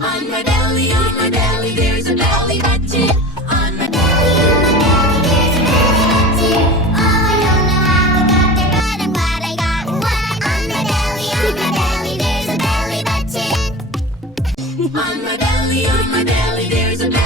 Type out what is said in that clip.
On my belly, there's a belly button. On my belly, there's a belly button. Oh, I don't know how I got there, but I'm glad I got one. On my belly, there's a belly button. On my belly, there's a belly